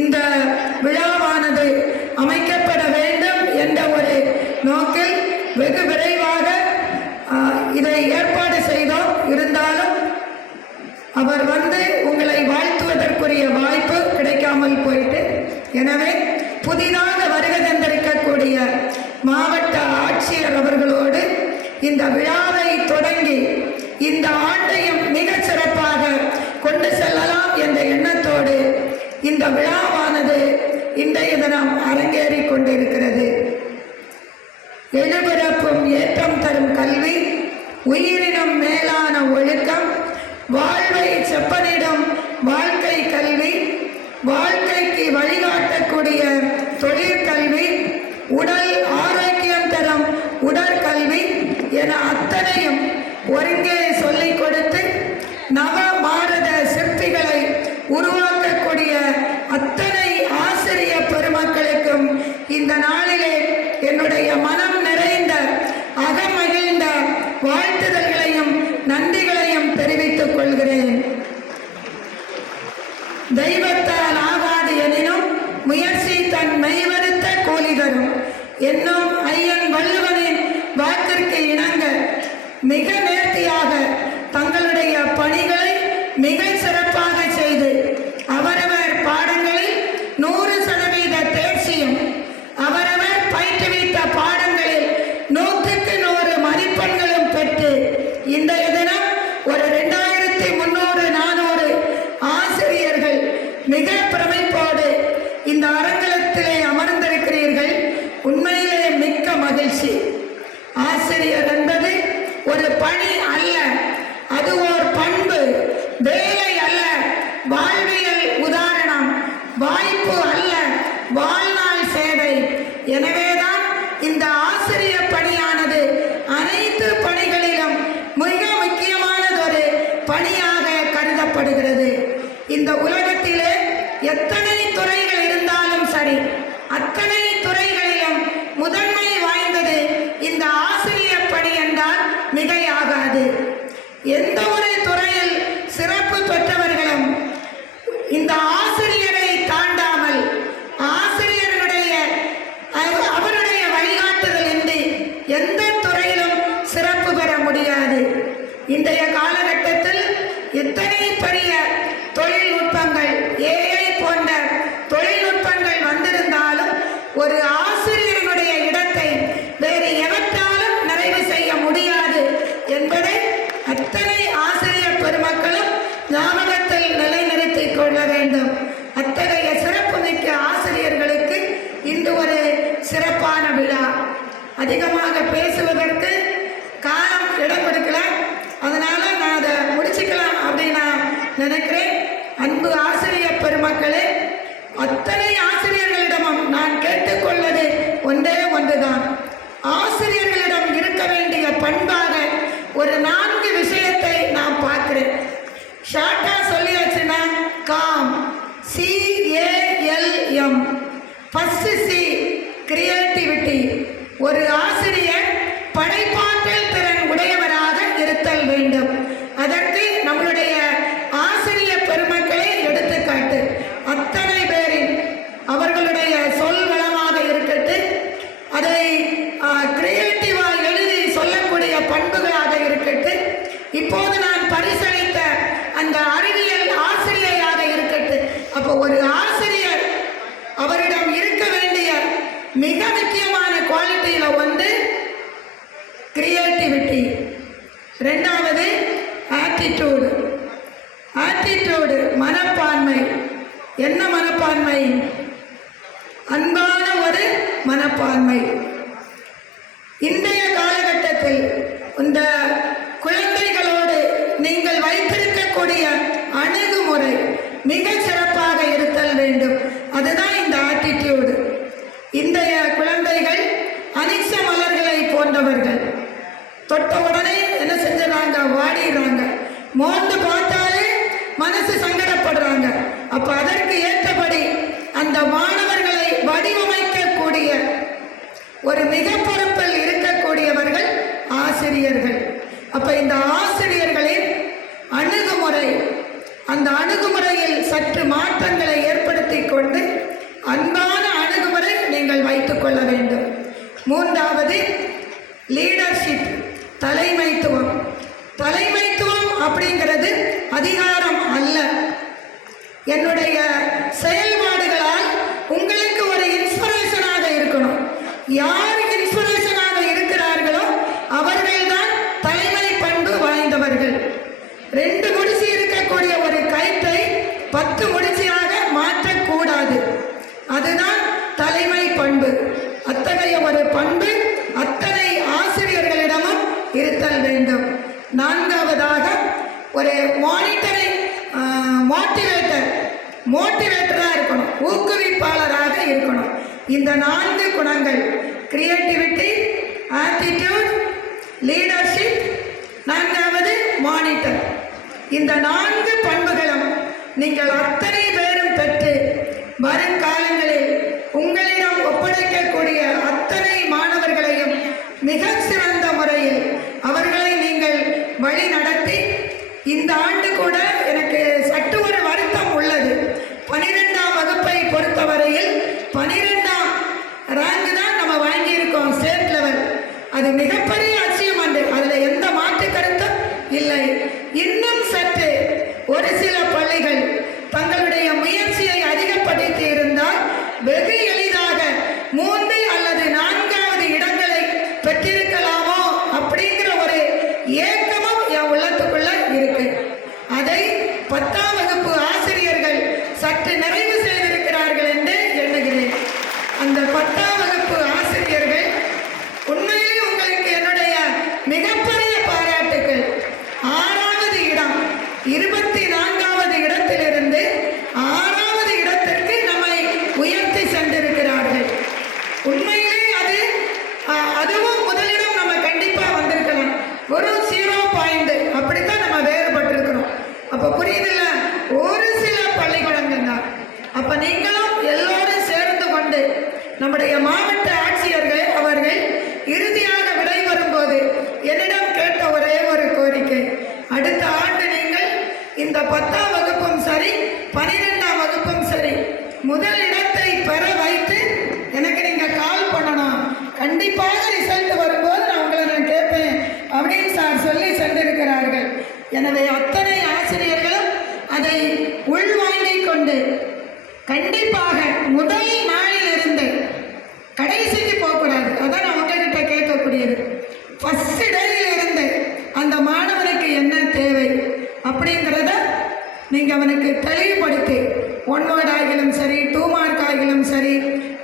இந்த விழாவானது அமைக்கப்பட வேண்டும் என்ற ஒரு நோக்கில் வெகு விரைவாக இதை ஏற்பாடு செய்தோம். இருந்தாலும் அவர் வந்து உங்களை வாழ்த்துவதற்குரிய வாய்ப்பு கிடைக்காமல் போயிட்டு, எனவே புதிதாக வருகை தந்திருக்கக்கூடிய மாவட்ட ஆட்சியர் அவர்களோடு இந்த விழாவை தொடங்கி இந்த ஆண்டையும் மிக சிறப்பாக கொண்டு செல்லலாம் என்ற எண்ணத்தோடு இந்த விழாவானது இன்றைய தினம் அரங்கேறி கொண்டிருக்கிறது. எழுபிறப்பும் ஏற்றம் தரும் கல்வி, உயிரினும் மேலான ஒழுக்கம், வாழ்வை செப்பனிடும் வாழ்க்கை கல்வி, வாழ்க்கைக்கு வழிகாட்டக்கூடிய தொழிற்கல்வி, உடல் ஆரோக்கியம் தரும் உடற்கல்வி என அத்தனையும் ஒருங்கே சொல்லிக் கொடுத்து நவ பாரத சிற்பிகளை உருவாக்கக்கூடிய அத்தனை ஆசிரிய பெருமக்களுக்கும் இந்த நாளிலே என்னுடைய மனம் நிறைந்த அகமகிழ்ந்த வாழ்த்துதல்களையும் நன்றிகளையும் தெரிவித்துக் கொள்கிறேன். தெய்வத்தால் ஆகாது எனினும் முயற்சி தன் மெய்வருத்த கூலி தரும் என்னும் ஐயன் வள்ளுவனின் வாக்கிற்கு இணங்க மிக நேர்த்தியாக தங்களுடைய பணிகளை மிக சிறப்பாக செய்து அவரவர் பாடங்களில் 100% தேர்ச்சியும் அவரவர் பயிற்றுவித்த பாடங்களில் 100க்கு 100 மதிப்பெண்களும் பெற்று இன்றைய தினம் ஒரு 2300-400 ஆசிரியர்கள் மிக பிரமிப்போடு இந்த அரங்கத்திலே அமர்ந்திருக்கிறீர்கள். உண்மையிலே மிக்க மகிழ்ச்சி. ஆசிரியர் என்பது ஒரு பணி அல்ல, அது ஒரு பண்பு, வேலை அல்ல, வாழ்வியல் உதாரணம், வாய்ப்பு அல்ல, வாழ்நாள் சேவை. எனவேதான் இந்த ஆசிரியர் பணியானது அனைத்து பணிகளிலும் மிக முக்கியமானதொரு பணியாக கருதப்படுகிறது. இந்த உலகத்திலே எத்தனை துறைகள் இருந்தாலும் சரி, அத்தனை துறைகளிலும் முதன்மை வாய்ந்தது இந்த ஆசிரியர் பணி என்றால் மிகையாகாது. எந்த ஒரு துறையில் சிறப்பு பெற்றவர்களும் இந்த ஆசிரியரை தாண்டாமல் ஆசிரியருடைய அவருடைய வழிகாட்டுதலின்றி எந்த துறையிலும் சிறப்பு பெற முடியாது. இன்றைய காலகட்டத்தில் எத்தனை பெரிய தொழில்நுட்பங்கள், ஏஐ போன்ற தொழில்நுட்பங்கள் வந்திருந்தாலும் ஒரு ஆசிரியருடைய இடத்தை வேறு எவற்றாலும் நிறைவு செய்ய முடியாது என்பதை அத்தனை ஆசிரியர் பெருமக்களும் ஞாபகத்தில் நிலைநிறுத்திக் கொள்ள வேண்டும். அத்தகைய சிறப்புமிக்க ஆசிரியர்களுக்கு இன்று ஒரு சிறப்பான விழா. அதிகமாக பேசுவதற்கு காலம் இடம் கொடுக்கல, அதனால நான் அதை முடிச்சுக்கலாம் அப்படின்னு நான் நினைக்கிறேன். அன்பு ஆசிரியர் பெருமக்களே, அத்தனை ஆசிரியர்களிடமும் நான் கேட்டுக்கொள்வது ஒன்றே ஒன்றுதான். ஆசிரியர்களிடம் இருக்க வேண்டிய பண்பாக ஒரு 4 விஷயத்தை நான் பார்க்கிறேன். ஷார்ட்டா சொல்லியாச்சுன்னா calm, CALM. First C creativity. ஒரு ஆசிரியர் படைப்பாற்றல் திறன் உடையவராக இருத்தல் வேண்டும். அதற்கு நம்மளுடைய ஆசிரியர் பெருமக்களே எடுத்துக்காட்டு. அத்தனை பேரின் அவர்களுடைய சொல் வளமாக இருக்கட்டும், அதை கிரியேட்டிவாக எழுதி சொல்லக்கூடிய பண்புகளாக இருக்கட்டும், இப்போது நான் பரிசளித்த அந்த அறிவியல் ஆசிரியராக இருக்கட்டும். அப்போ ஒரு ஆசிரியர் அவரிடம் இருக்க வேண்டிய மிக முக்கியமான குவாலிட்டியில ஒன்று கிரியேட்டிவிட்டி. ரெண்டாவது ஆட்டிடியூடு. ஆட்டிடியூடு மனப்பான்மை. என்ன மனப்பான்மை? அன்பான ஒரு மனப்பான்மை. இன்றைய காலகட்டத்தில் இந்த குழந்தைகளோடு நீங்கள் வைத்திருக்கக்கூடிய அணுகுமுறை மிக சிறப்பாக இருத்தல் வேண்டும். அதுதான் இந்த ஆட்டிடியூடு. இன்றைய குழந்தைகள் அனிச்ச மலர்களை போன்றவர்கள். தொட்ட உடனே என்ன செஞ்சுறாங்க? வாடிடுறாங்க. மோந்து பார்த்தாலே மனசு சங்கடப்படுறாங்க. அப்ப அதற்கு ஏற்றபடி அந்த மாணவர்களை வடிவமைக்கக்கூடிய ஒரு மிக பொறுப்பில் இருக்கக்கூடியவர்கள் ஆசிரியர்கள். அப்ப இந்த ஆசிரியர்களின் அணுகுமுறை, அந்த அணுகுமுறையில் சற்று மாற்றங்களை ஏற்படுத்தி கொண்டு அன்பான அணுகுமுறை நீங்கள் வைத்துக்கொள்ள வேண்டும். மூன்றாவது லீடர்ஷிப், தலைமைத்துவம். தலைமைத்துவம் அப்படிங்கிறது அதிகாரம் அல்ல. என்னுடைய செயல்பாடுகளால் உங்களுக்கு ஒரு இன்ஸ்பிரேஷனாக இருக்கணும். யார் இன்ஸ்பிரேஷனாக இருக்கிறார்களோ அவர்கள்தான் தலைமை பண்பு வாய்ந்தவர்கள். 2 முடிச்சு இருக்கக்கூடிய ஒரு கயிற்றை 10 முடிச்சியாக மாற்றக்கூடாது. அதுதான் தலைமை பண்பு. அத்தகைய ஒரு பண்பு அத்தனை ஆசிரியர்களிடமும் இருத்தல் வேண்டும். நான்காவதாக ஒரு மோட்டிவேட்டராக இருக்கணும், ஊக்குவிப்பாளராக இருக்கணும். இந்த 4 குணங்கள், கிரியேட்டிவிட்டி, ஆட்டிடியூட், லீடர்ஷிப், 4வது மானிட்டர். இந்த 4 பண்புகளும் நீங்கள் அத்தனை பேரும் பெற்று வருங்காலங்களில் உங்களிடம் ஒப்படைக்கக்கூடிய அத்தனை மாணவர்களையும் மிக சிறந்த முறையில் அவர்களை நீங்கள் வழி நடத்தி, இந்த ஆண்டு கூட எனக்கு சற்று ஒரு வருத்தம் உள்ளது. 12ஆம் வகுப்பை பொறுத்தவரையில் 12ஆம் ரேங்க் தான் நம்ம வாங்கியிருக்கோம் ஸ்டேட் லெவல். அது மிகப்பெரிய அச்சீவ்மெண்ட், அதில் எந்த மாற்று கருத்தும் இல்லை. இன்னும் சற்று ஒரு சில பள்ளிகள் தங்களுடைய முயற்சியை அதிகப்படுத்தி இருந்தால் வெகு எளிதாக 3 அல்லது 4வது இடங்களை பெற்றிருக்கலாமோ அப்படிங்கிற ஒரு ஏக்கமும் என் உள்ளத்துக்குள்ள இருக்கு. அதை 10ஆம் வகுப்பு ஆசிரியர்கள் சற்று நிறைவு செய்திருக்கிறார்கள் என்று எண்ணுகிறேன். அந்த 10ஆம் வகுப்பு ஆசிரியர்கள் உண்மையிலே உங்களுக்கு என்னுடைய மிகப்பெரிய பாராட்டுக்கள். 6வது இடம் 24வது இடத்திலிருந்து 6வது இடத்திற்கு நம்மை உயர்த்தி சென்றிருக்கிறார்கள். உண்மையிலே அதுவும் முதலிடம் நம்ம கண்டிப்பா வந்திருக்கலாம். ஒரு 0 பாயிண்ட் அப்படித்தான் நம்ம வேறுபட்டிருக்கிறோம். அப்ப புரியுதுல்ல, ஒரு சில பள்ளிக்கூடங்கள் தான். அப்ப நீங்களும் எல்லோரும் சேர்ந்து கொண்டு நம்முடைய மாவட்ட ஆட்சியர்கள் அவர்கள் இறுதியாக விடைபெறும்போது என்னிடம் கேட்ட ஒரே ஒரு கோரிக்கை, அடுத்த ஆண்டு நீங்கள் இந்த 10ஆம் வகுப்பும் சரி 12ஆம் வகுப்பும் சரி முதல் இடத்தை பெற வைத்து எனக்கு நீங்க கால் பண்ணணும். கண்டிப்பாக ரிசல்ட் வரும்போது நான் உங்களை கேட்பேன் அப்படின்னு சார் சொல்லி சென்றிருக்கிறார்கள். எனவே அத்தனை ஆசிரியர்களும் அதை உள்வாங்கிக் கொண்டு கண்டிப்பாக முதல் நாளிலிருந்து கடைசிக்கு போகக்கூடாது. அதான் நான் உங்ககிட்ட கேட்கக்கூடியது. ஃபர்ஸ்ட் டேயிலிருந்து அந்த மாணவனுக்கு என்ன தேவை அப்படிங்கிறத நீங்கள் அவனுக்கு தெளிவுபடுத்தி 1 வேர்ட் ஆகிலும் சரி 2 மார்க் ஆகிலும் சரி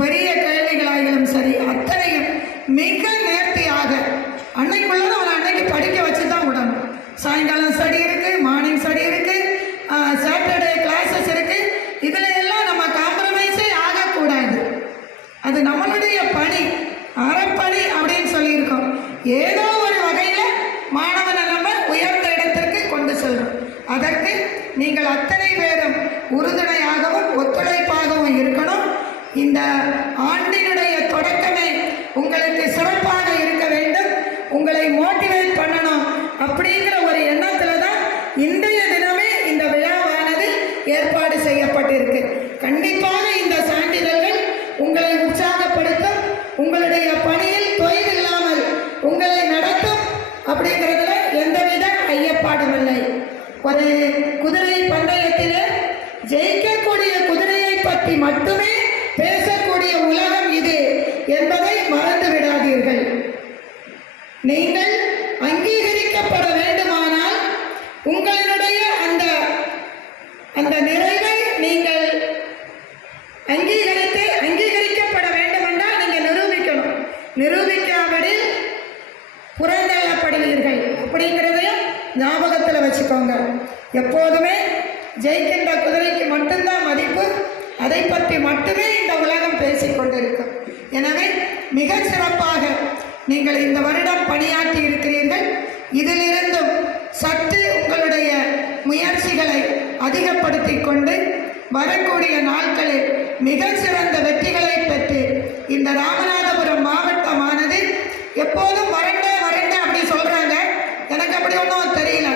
பெரிய கேள்விகளாகிலும் சரி அத்தனையும் மிக நேர்த்தியாக அன்னைக்குள்ளதான் அவனை அன்னைக்கு படிக்க வச்சு தான் விடணும். சாயங்காலம் ஸ்டடி இருக்கு, மார்னிங் ஸ்டடி இருக்கு, சாட்டர்டே கிளாஸஸ் இருக்கு. இதுல எல்லாம் நம்ம காம்ப்ரமைஸே ஆகக்கூடாது. அது நம்மளுடைய பணி, அறப்பணி அப்படின்னு சொல்லியிருக்கோம். ஏதோ ஒரு வகையில் மாணவனை நம்ம உயர்ந்த இடத்திற்கு கொண்டு செல்றோம். அதற்கு நீங்கள் அத்தனை பேரும் உறுதுணையாகவும் ஒத்துழைப்பாகவும் இருக்கணும். இந்த ஆண்டினுடைய தொடக்கமே உங்களுக்கு சிறப்பாக இருக்க வேண்டும், உங்களை மோட்டிவேட் பண்ணணும் அப்படிங்கிற ஒரு எண்ணத்தில் தான் இன்றைய தினமே இந்த விழாவானது ஏற்பாடு செய்யப்பட்டிருக்கு. கண்டிப்பாக இந்த சான்றிதழ்கள் உங்களை உற்சாகப்படுத்தும், உங்களுடைய பணியில் தொய்வு இல்லாமல் உங்களை நடத்தும் அப்படிங்கிறதுல எந்தவித ஐயப்பாடுமில்லை. ஒரு குதிரை பந்தயத்திலே ஜெயிக்கக்கூடிய குதிரையை பற்றி மட்டுமே பேசக்கூடிய உலகம் இது என்பதை மறந்து விடாதீர்கள். நீங்கள் அங்கீகரிக்கப்பட வேண்டுமானால் உங்களுடைய அந்த நிறைவை நீங்கள் அங்கீகரிக்கப்பட வேண்டும் என்றால் நீங்கள் நிரூபிக்கணும். நிரூபிக்காவிடில் புறந்தள்ளப்படுவீர்கள் அப்படிங்கிறதையும் ஞாபகத்தில் வச்சுக்கோங்க. எப்போதுமே ஜெயிக்கின்ற குதிரைக்கு மட்டும்தான் மதிப்பு, அதை பற்றி மட்டுமே இந்த உலகம் பேசிக்கொண்டிருக்கும். எனவே மிக சிறப்பாக நீங்கள் இந்த வருடம் பணியாற்றி இருக்கிறீர்கள். இதிலிருந்தும் சற்று உங்களுடைய முயற்சிகளை அதிகப்படுத்தி கொண்டு வரக்கூடிய நாட்களில் மிக சிறந்த வெற்றிகளை பெற்று இந்த ராமநாதபுரம் மாவட்டமானது எப்போதும் வறண்ட அப்படி சொல்றாங்க, எனக்கு அப்படி ஒன்றும் தெரியல.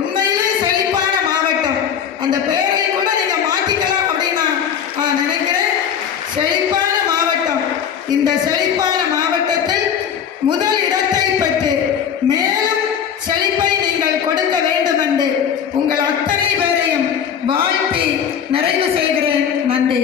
உண்மையிலே செழிப்பான மாவட்டம். அந்த பெயரை கூட நீங்க மாற்றிக்கலாம் அப்படின்னு நான் நினைக்கிறேன். செழிப்பான மாவட்டம். இந்த செழிப்பான மாவட்டத்தில் முதல் இடத்தை பெற்று மேலும் செழிப்பை நீங்கள் கொடுக்க வேண்டும் என்று உங்கள் அத்தனை பேரையும் வாழ்த்தி நிறைவு செய்கிறேன். நன்றி.